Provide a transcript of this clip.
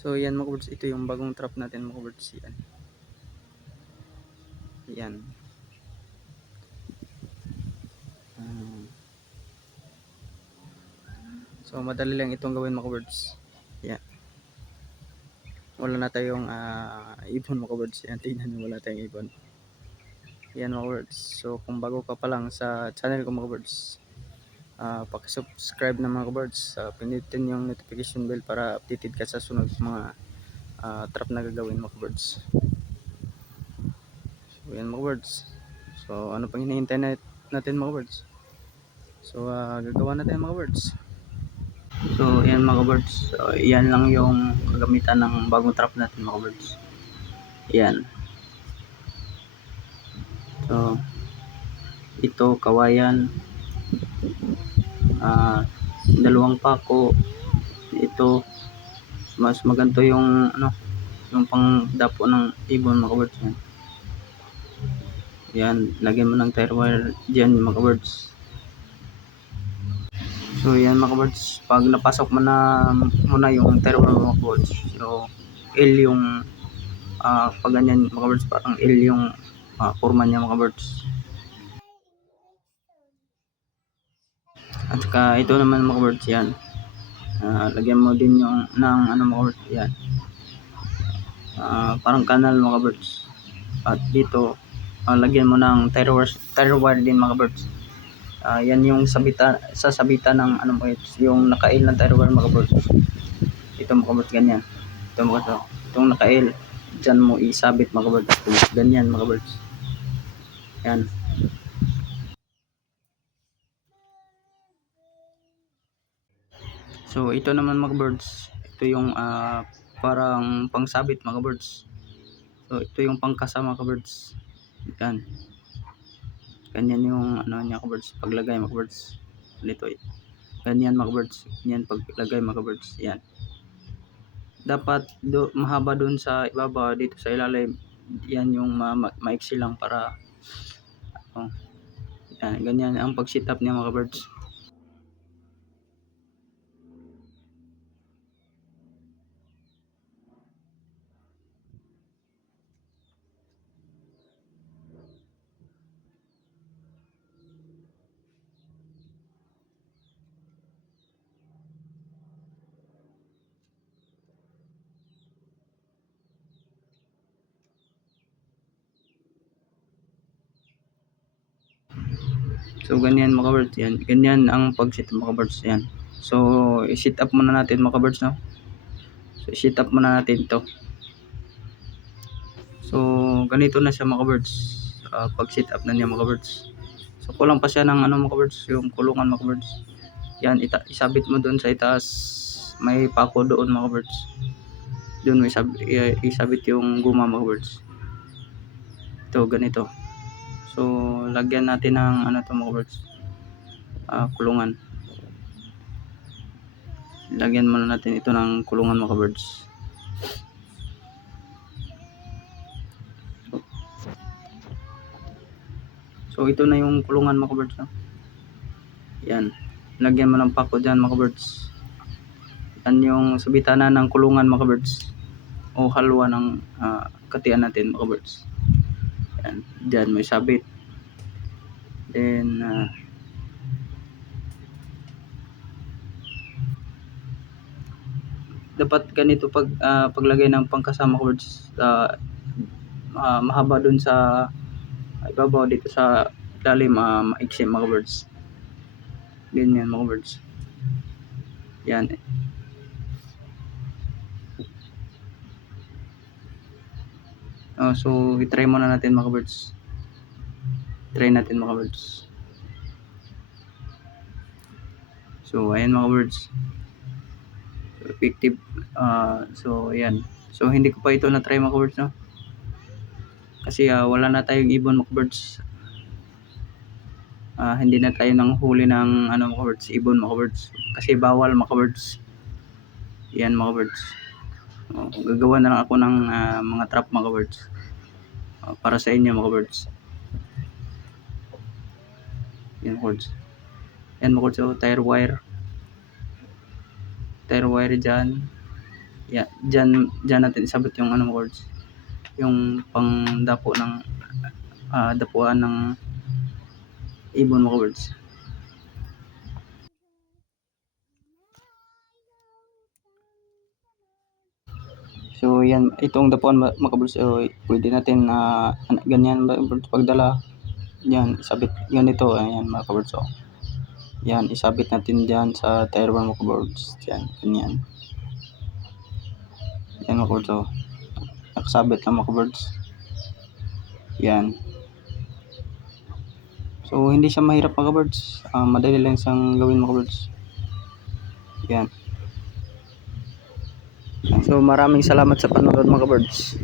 So yan mga birds, ito yung bagong trap natin mga birds. Yan. Yan. So madali lang itong gawin mga birds. Yan. Wala na tayong ibon mga birds. Yan, tingnan nyo, wala tayong ibon. Yan mga birds. So kung bago ka pa lang sa channel ko mga birds, pakisubscribe na mga birds. Pinutin yung notification bell para updated ka sa sunod mga trap na gagawin mga birds. So yan mga birds. So ano pang hinihintay natin mga birds? So gagawa natin mga birds. So yan mga birds. So yan lang yung kagamitan ng bagong trap natin mga birds. Yan. So ito kawayan, dalawang pako. Ito mas maganto yung yung pang dapo ng ibon mga birds. Yan, lagyan mo ng tire wire dyan mga birds. So yan mga birds, pag napasok mo na muna yung tire wire mga birds, so L yung pag ganyan mga birds, parang L yung forma niya mga birds. At saka ito naman mga birds, yan, lagyan mo din yung ng mga birds, yan, parang kanal mga birds. At dito lagyan mo ng tire wire din mga birds. Yan yung sasabitan ng yung naka-L ng tire wire mga birds. Ito mga birds, ganyan. Ito mga birds, itong naka-L, dyan mo isabit mga birds. Ganyan mga birds. Yan. So ito naman mga birds, ito yung parang pangsabit mga birds. So ito yung pangkasa mga birds. Yan. Ganyan yung niya mga birds, paglagay mga birds. Dito ganyan mga birds. Yan paglagay mga birds. Yan. Dapat mahaba doon sa ibaba, dito sa ilalim. Yan yung maiksi lang para yan, ganyan ang pag sit up niya mga birds. So ganyan mga birds, yan. Ganyan ang pag-sit up mga birds, yan. So i-sit up muna natin mga birds, no. So i-sit up muna natin to. So ganito na siya mga birds. Pag sit up na niya mga birds. So kulang pa siya ng mga birds, yung kulungan mga birds. Yan, isabit mo doon sa itaas. May pako doon mga birds. Doon may isabit yung guma mga birds. Ito ganito. So lagyan natin ng to mga birds, kulungan. Lagyan muna natin ito ng kulungan mga birds. So ito na yung kulungan mga birds, no? Yan. Lagyan mo ng pako dyan mga birds. Yan yung sabitanan ng kulungan mga birds. O halwa ng katian natin mga birds. Yan. Dyan may sabit. Then dapat ganito paglagay ng pangkasama birds, mahaba dun sa ibabaw, dito sa ilalim maiksi mga birds. Ganyan mga birds. Yan. So i-try muna natin mga birds. Try natin mga birds. So ayan mga birds. So, effective. So ayan. So hindi ko pa ito na try mga birds, no? Kasi wala na tayong ibon mga birds. Hindi na tayo nang huli ng mga birds, ibon mga birds. Kasi bawal mga birds. Yan mga birds. Gagawa na lang ako ng mga trap mga birds. Para sa inyo mga birds. Yan mga birds. Yan mga birds. Tire wire. Tire wire dyan. Yan, dyan natin isabit yung ano mga kabards, yung pangdapo ng dapuan ng ibon mga kabards. So yan, itong dapuan mga kabards, pwede natin ganyan pagdala. Yan, isabit ganito, ayan mga kabards. Yan, isabit natin dyan sa tire bar mga kabards. Yan, ganyan. Yan mga kabards. Nakasabit lang mga kabards. Yan. So hindi siya mahirap mga kabards. Madali lang siyang gawin mga kabards. Yan. So maraming salamat sa panonood mga kabards.